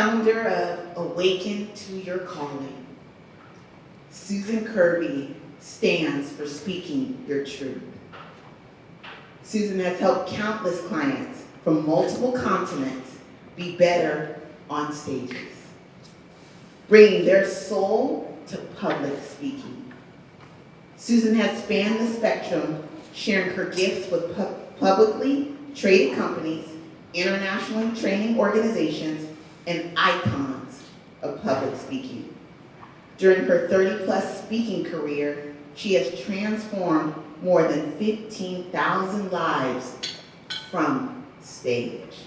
Founder of Awaken to Your Calling, Susan Kerby stands for speaking your truth. Susan has helped countless clients from multiple continents be better on stages, bringing their soul to public speaking. Susan has spanned the spectrum, sharing her gifts with publicly traded companies, internationally training organizations, and icons of public speaking. During her 30-plus speaking career, she has transformed more than 15,000 lives from stage.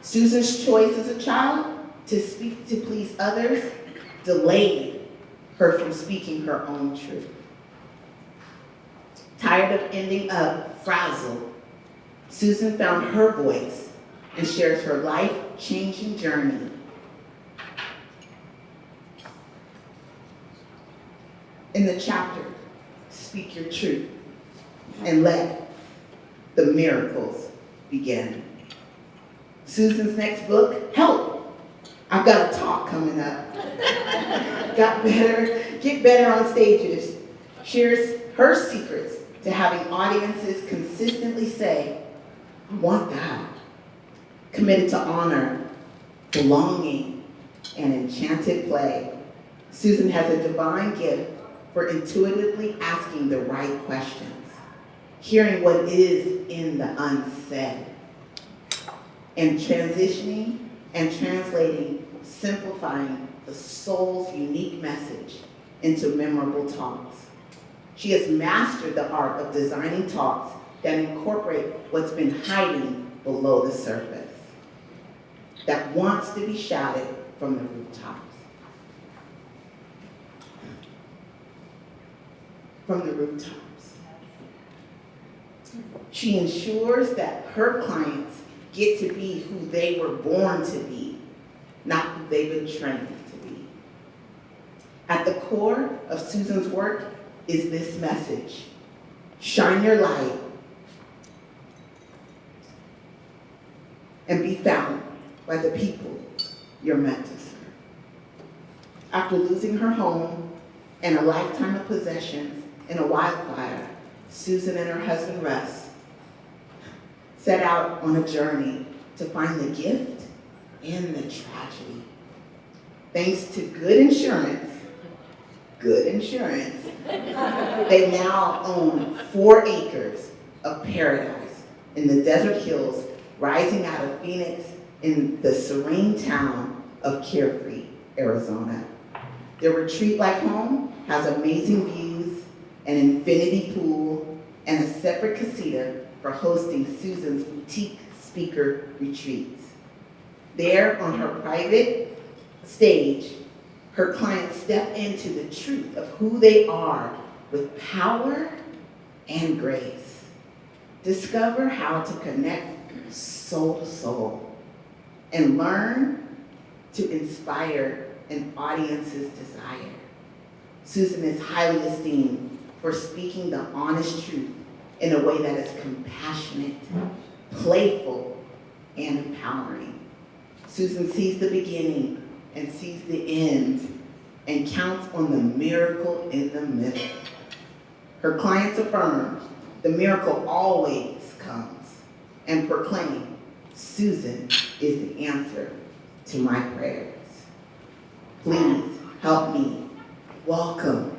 Susan's choice as a child to speak to please others delayed her from speaking her own truth. Tired of ending up frazzled, Susan found her voice and shares her life-changing journey. In the chapter, Speak Your Truth and Let the Miracles Begin. Susan's next book, Help! I've got a talk coming up. Get better on stages. Shares her secrets to having audiences consistently say, I want that. Committed to honor, belonging, and enchanted play. Susan has a divine gift for intuitively asking the right questions, hearing what is in the unsaid, and transitioning and translating, simplifying the soul's unique message into memorable talks. She has mastered the art of designing talks that incorporate what's been hiding below the surface, that wants to be shouted from the rooftops. From the rooftops. She ensures that her clients get to be who they were born to be, not who they've been trained to be. At the core of Susan's work is this message: shine your light and be found by the people you're meant to serve. After losing her home and a lifetime of possessions in a wildfire, Susan and her husband Russ set out on a journey to find the gift in the tragedy. Thanks to good insurance, they now own 4 acres of paradise in the desert hills rising out of Phoenix in the serene town of Kerby, Arizona. Their retreat-like home has amazing views, an infinity pool, and a separate casita for hosting Susan's boutique speaker retreats. There on her private stage, her clients step into the truth of who they are with power and grace. Discover how to connect soul to soul and learn to inspire an audience's desire. Susan is highly esteemed for speaking the honest truth in a way that is compassionate, playful, and empowering. Susan sees the beginning and sees the end and counts on the miracle in the middle. Her clients affirm the miracle always comes and proclaim Susan is the answer to my prayers. Please help me welcome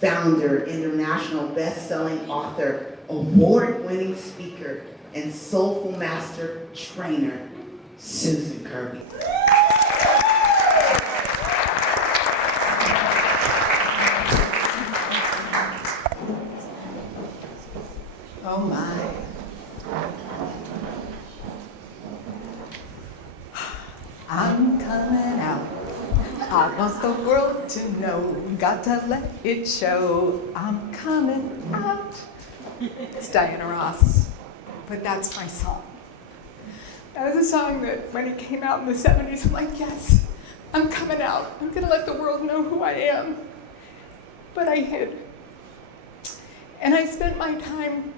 founder, international best-selling author, award-winning speaker, and soulful master trainer, Susan Kerby. Oh my. I'm coming out. I want the world to know. Got to let it show. I'm coming out. It's Diana Ross, but that's my song. That was a song that when it came out in the 70s, I'm like, yes, I'm coming out. I'm gonna let the world know who I am. But I hid. And I spent my time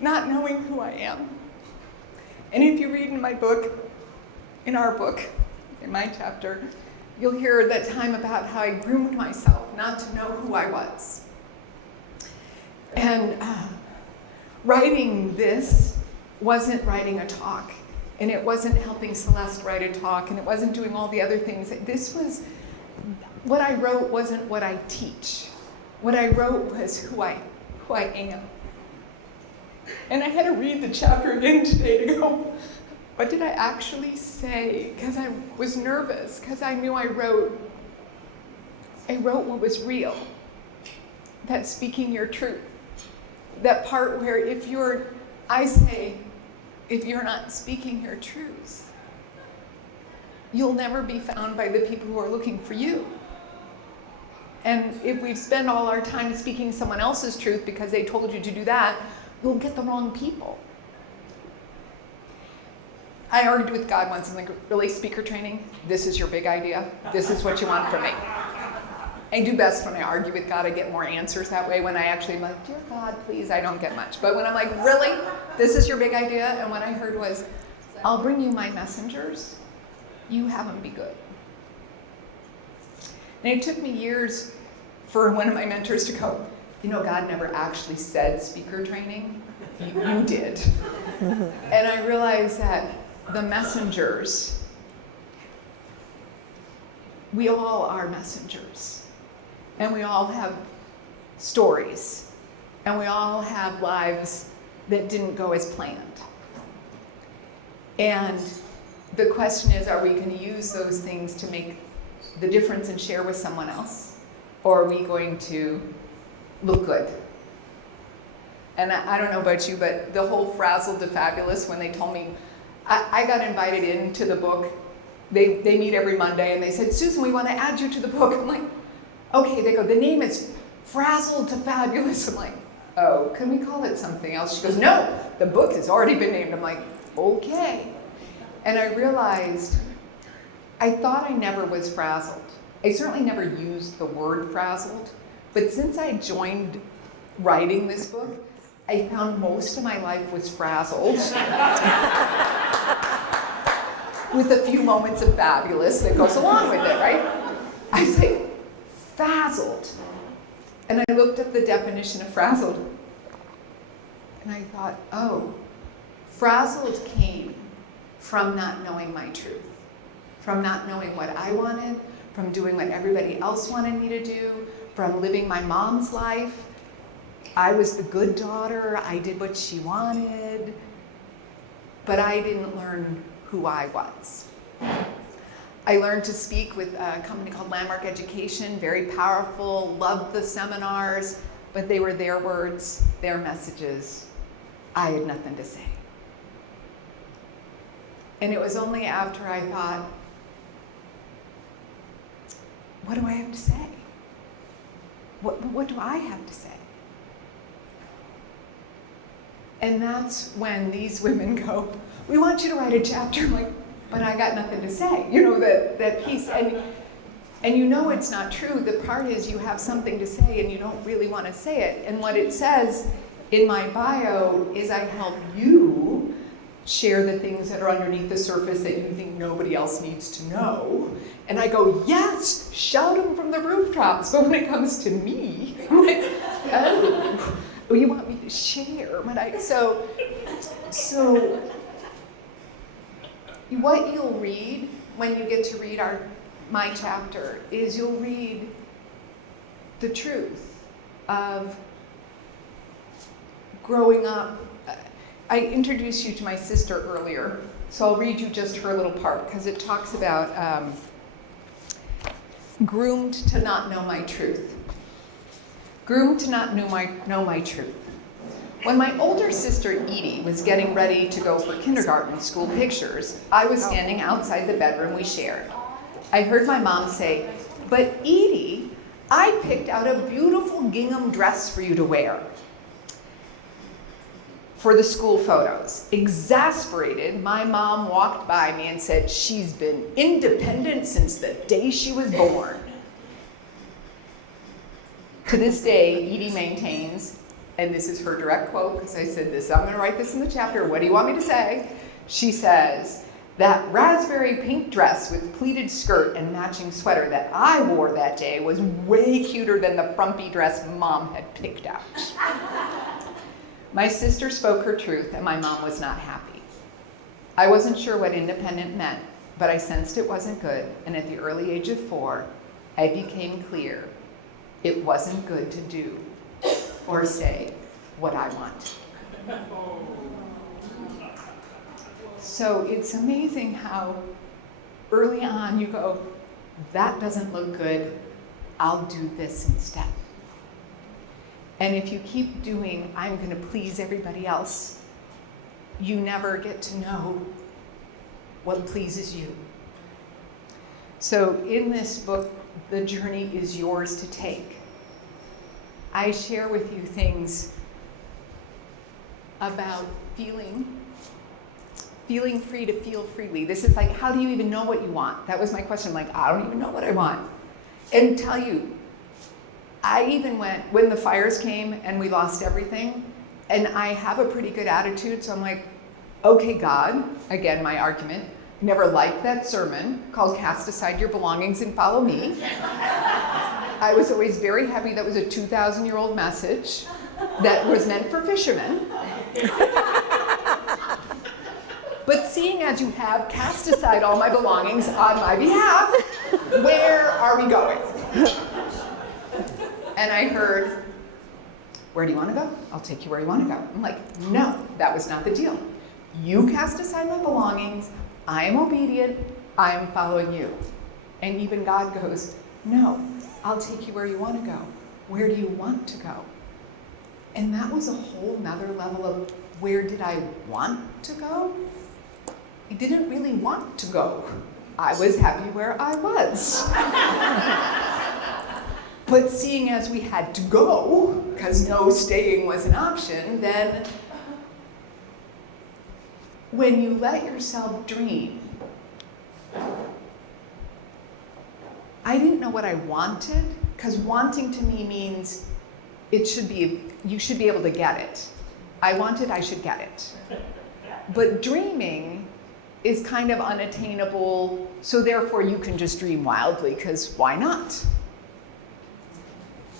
not knowing who I am. And if you read in my book, in our book, in my chapter, you'll hear that time about how I groomed myself not to know who I was. And writing this wasn't writing a talk, and it wasn't helping Celeste write a talk, and it wasn't doing all the other things. This was, what I wrote wasn't what I teach. What I wrote was who I am. And I had to read the chapter again today to go, what did I actually say? Because I was nervous, because I knew I wrote what was real. That speaking your truth. That part where if you're not speaking your truth, you'll never be found by the people who are looking for you. And if we've spent all our time speaking someone else's truth because they told you to do that, you'll get the wrong people. I argued with God once in the really speaker training. This is your big idea. This is what you want from me. I do best when I argue with God. I get more answers that way. When I actually am like, dear God, please, I don't get much. But when I'm like, really? This is your big idea? And what I heard was, I'll bring you my messengers. You have them be good. And it took me years for one of my mentors to go, you know, God never actually said speaker training. You did. And I realized that the messengers, we all are messengers. And we all have stories. And we all have lives that didn't go as planned. And the question is, are we going to use those things to make the difference and share with someone else? Or are we going to look good? And I don't know about you, but the whole Frazzled to Fabulous, when they told me, I got invited into the book. They meet every Monday, and they said, Susan, we want to add you to the book. I'm like, okay. They go, the name is Frazzled to Fabulous. I'm like, oh, can we call it something else? She goes, no, the book has already been named. I'm like, okay. And I realized, I thought I never was frazzled. I certainly never used the word frazzled, but since I joined writing this book, I found most of my life was frazzled. With a few moments of fabulous that goes along with it, right? I was like, frazzled. And I looked up the definition of frazzled, and I thought, oh, frazzled came from not knowing my truth, from not knowing what I wanted, from doing what everybody else wanted me to do, from living my mom's life. I was the good daughter, I did what she wanted, but I didn't learn who I was. I learned to speak with a company called Landmark Education, very powerful, loved the seminars, but they were their words, their messages. I had nothing to say. And it was only after I thought, what do I have to say? What do I have to say? And that's when these women go, we want you to write a chapter. I'm like, but I got nothing to say. You know, that piece. And you know it's not true. The part is you have something to say and you don't really want to say it. And what it says in my bio is I help you share the things that are underneath the surface that you think nobody else needs to know. And I go, yes, shout them from the rooftops. But when it comes to me, I'm like, oh, you want me to share? So what you'll read when you get to read my chapter is you'll read the truth of growing up. I introduced you to my sister earlier, so I'll read you just her little part because it talks about groomed to not know my truth. Groomed to not know my truth. When my older sister Edie was getting ready to go for kindergarten school pictures, I was standing outside the bedroom we shared. I heard my mom say, but Edie, I picked out a beautiful gingham dress for you to wear for the school photos. Exasperated, my mom walked by me and said, she's been independent since the day she was born. To this day, Edie maintains, and this is her direct quote, because I said this, I'm going to write this in the chapter, what do you want me to say? She says, That raspberry pink dress with pleated skirt and matching sweater that I wore that day was way cuter than the frumpy dress Mom had picked out. My sister spoke her truth, and my mom was not happy. I wasn't sure what independent meant, but I sensed it wasn't good, and at the early age of 4, I became clear it wasn't good to do or say what I want. So it's amazing how early on you go, that doesn't look good, I'll do this instead. And if you keep doing, I'm going to please everybody else, you never get to know what pleases you. So in this book, the journey is yours to take. I share with you things about feeling free to feel freely. This is like, how do you even know what you want? That was my question. Like, I don't even know what I want. And tell you, I even went, when the fires came and we lost everything, and I have a pretty good attitude, so I'm like, okay, God, again, my argument, never liked that sermon called Cast Aside Your Belongings and Follow Me. I was always very happy that was a 2,000-year-old message that was meant for fishermen. But seeing as you have cast aside all my belongings on my behalf, where are we going? And I heard, where do you want to go? I'll take you where you want to go. I'm like, no, that was not the deal. You cast aside my belongings, I am obedient, I am following you. And even God goes, no, I'll take you where you want to go. Where do you want to go? And that was a whole nother level of, where did I want to go? I didn't really want to go. I was happy where I was. But seeing as we had to go, because no staying was an option, then when you let yourself dream, I didn't know what I wanted, because wanting to me means you should be able to get it. I wanted, I should get it. But dreaming is kind of unattainable, so therefore you can just dream wildly, because why not?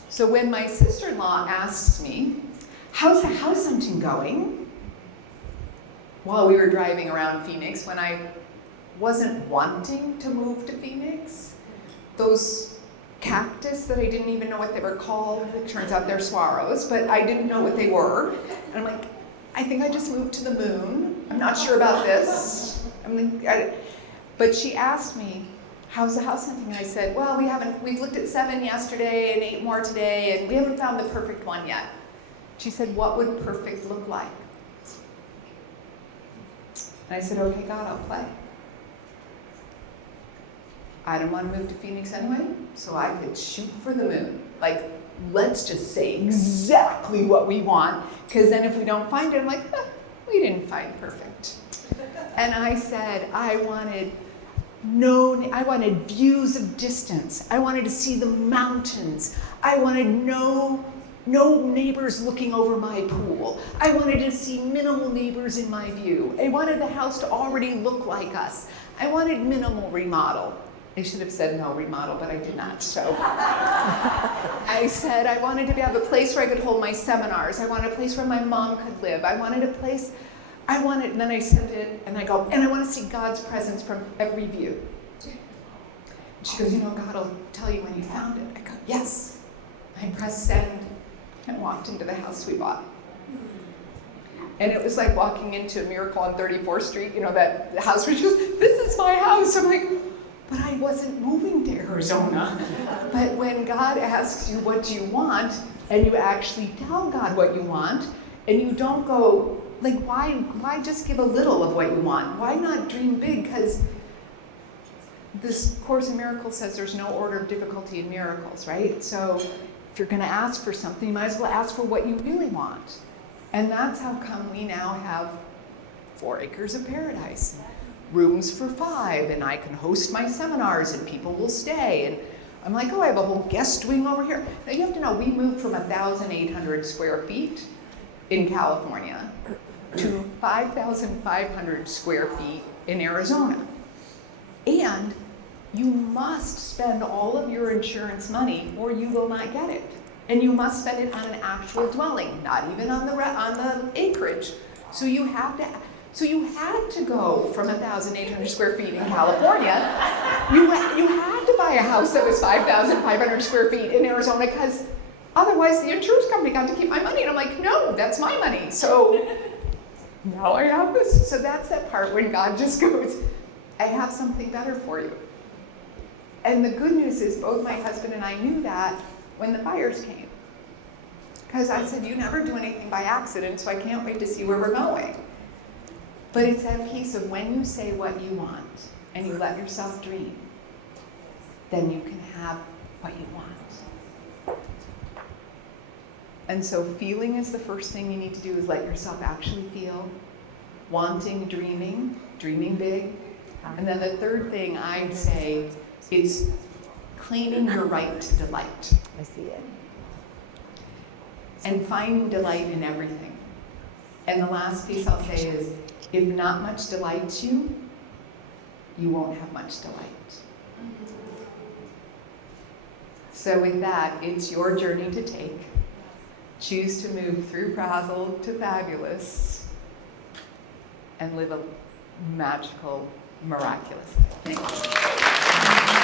So when my sister-in-law asks me, how's the house hunting going? While we were driving around Phoenix, when I wasn't wanting to move to Phoenix, those cactus that I didn't even know what they were called, it turns out they're swallows, but I didn't know what they were. And I'm like, I think I just moved to the moon. I'm not sure about this. But she asked me, how's the house hunting? And I said, well, we've looked at 7 yesterday and 8 more today, and we haven't found the perfect one yet. She said, what would perfect look like? And I said, okay, God, I'll play. I didn't want to move to Phoenix anyway, so I could shoot for the moon. Like, let's just say exactly what we want, because then if we don't find it, I'm like, we didn't find perfect. And I said, I wanted views of distance. I wanted to see the mountains. I wanted no neighbors looking over my pool. I wanted to see minimal neighbors in my view. I wanted the house to already look like us. I wanted minimal remodel. I should have said no remodel, but I did not, so. I said I wanted to have a place where I could hold my seminars. I wanted a place where my mom could live. And then I sent it, and I go, and I want to see God's presence from every view. She goes, God will tell you when you found it. I go, yes. I pressed send and walked into the house we bought. And it was like walking into a Miracle on 34th Street, that house where she goes, this is my house. I'm like, but I wasn't moving to Arizona. But when God asks you what do you want, and you actually tell God what you want, and you don't go, like, why just give a little of what you want? Why not dream big? Because this Course in Miracles says there's no order of difficulty in miracles, right? So if you're going to ask for something, you might as well ask for what you really want. And that's how come we now have 4 acres of paradise, rooms for 5, and I can host my seminars and people will stay. And I'm like, I have a whole guest wing over here. Now you have to know, we moved from 1,800 square feet in California to 5,500 square feet in Arizona. And you must spend all of your insurance money or you will not get it. And you must spend it on an actual dwelling, not even on the acreage. So you had to go from 1,800 square feet in California. You had to buy a house that was 5,500 square feet in Arizona because otherwise the insurance company got to keep my money. And I'm like, no, that's my money. So now I have this. So that's that part when God just goes, I have something better for you. And the good news is both my husband and I knew that when the fires came. Because I said, you never do anything by accident, so I can't wait to see where we're going. But it's that piece of when you say what you want and you let yourself dream, then you can have what you want. And so feeling is the first thing you need to do, is let yourself actually feel. Wanting, dreaming big. And then the third thing I'd say is claiming your right to delight. I see it. And finding delight in everything. And the last piece I'll say is, if not much delights you, you won't have much delight. So with that, it's your journey to take. Choose to move through frazzled to fabulous and live a magical, miraculous life. Thank you.